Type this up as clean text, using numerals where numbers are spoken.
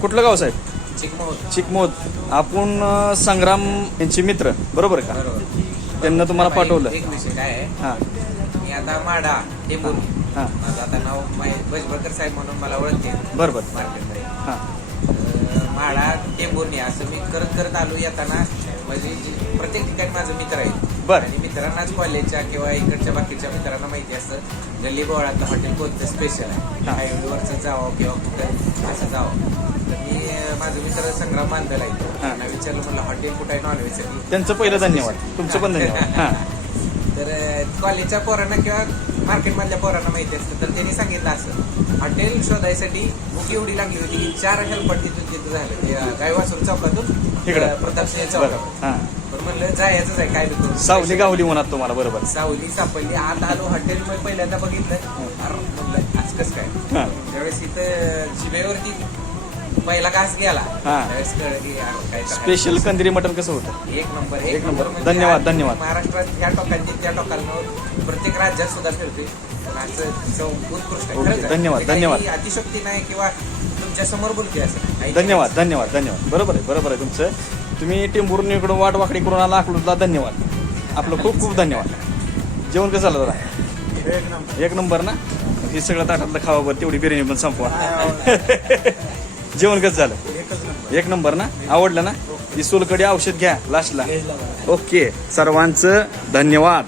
कुठलं गाव साहेब? चिकमोद. आपण संग्राम यांचे मित्र बरोबर का? बरोबर. त्यांना तुम्हाला पाठवलं. एक विषय काय आहे, हां मी आता माडा टेंबूर, हां माझं आता नाव भजबळकर साहेब म्हणून मला ओळखते बरोबर. मार्केटमध्ये. हां माडा टेंबूरने असं मी करत करत आलो. येताना म्हणजे प्रत्येक ठिकाणी माझं मित्र आहे. बरं. आणि मित्रांनाच कॉलेजच्या किंवा इकडच्या बाकीच्या मित्रांना माहिती असतं गल्ली बोळातलं हॉटेल कोणतं स्पेशल आहे, हायवेवरचं जावं किंवा कुठं असं जावं. तर मी माझं मित्र संग्राम बांधला आहे, त्यांना विचारलं म्हणलं हॉटेल कुठं आहे नॉनव्हेजसाठी. त्यांचं पहिलं धन्यवाद, तुमचं पण धन्यवाद. हां तर कॉलेजच्या पोरांना किंवा मार्केटमधल्या पोरांना माहिती असतं, तर त्यांनी सांगितलं असं हॉटेल शोधायसाठी भूक एवढी लागली होती की 4 हेल्पट तिथं झालं ते गायवासूर चौकातून इकडं प्रतापसिंह बरं. चौकात. हां पण म्हणलं जायचंच आहे काय बी करून. सावली गावली म्हणत तुम्हाला बरोबर. सावली सापडली, आत आलो हॉटेल मध्ये पहिल्यांदा बघितलं. अरे म्हणलं आज कसं काय. हां त्यावेळेस इथं जिभेवरती पहिला घास गेला. हां. त्यावेळेस कळलं की यार काय करायचं. स्पेशल कंदिरी मटण कसं होतं? एक नंबर एक नंबर. म्हणजे धन्यवाद, आज धन्यवाद. महाराष्ट्रात ह्या टोकांची त्या टोकांवर प्रत्येक राज्यात सुद्धा फिरते. पण असं चव उत्कृष्ट आहे. ओके, खरंच आहे. धन्यवाद, ते काही धन्यवाद. अतिशक्ती नाही किंवा तुमच्या समोर बोलते असं नाही. धन्यवाद धन्यवाद धन्यवाद. बरोबर आहे बरोबर आहे तुमचं. तुम्ही टेंभूरून इकडून वाटवाकडी करून आला अकलूजला, धन्यवाद. आपलं खूप खूप धन्यवाद. जेवण कसं झालं दादा? एक नंबर ना. हे सगळं ताटातलं खावा बरं, तेवढी बिर्याणी पण संपवा. जेवण कसं झालं? एक नंबर ना. आवडलं ना? ही सोलकडी औषध घ्या लास्टला. ओके, सर्वांचं धन्यवाद.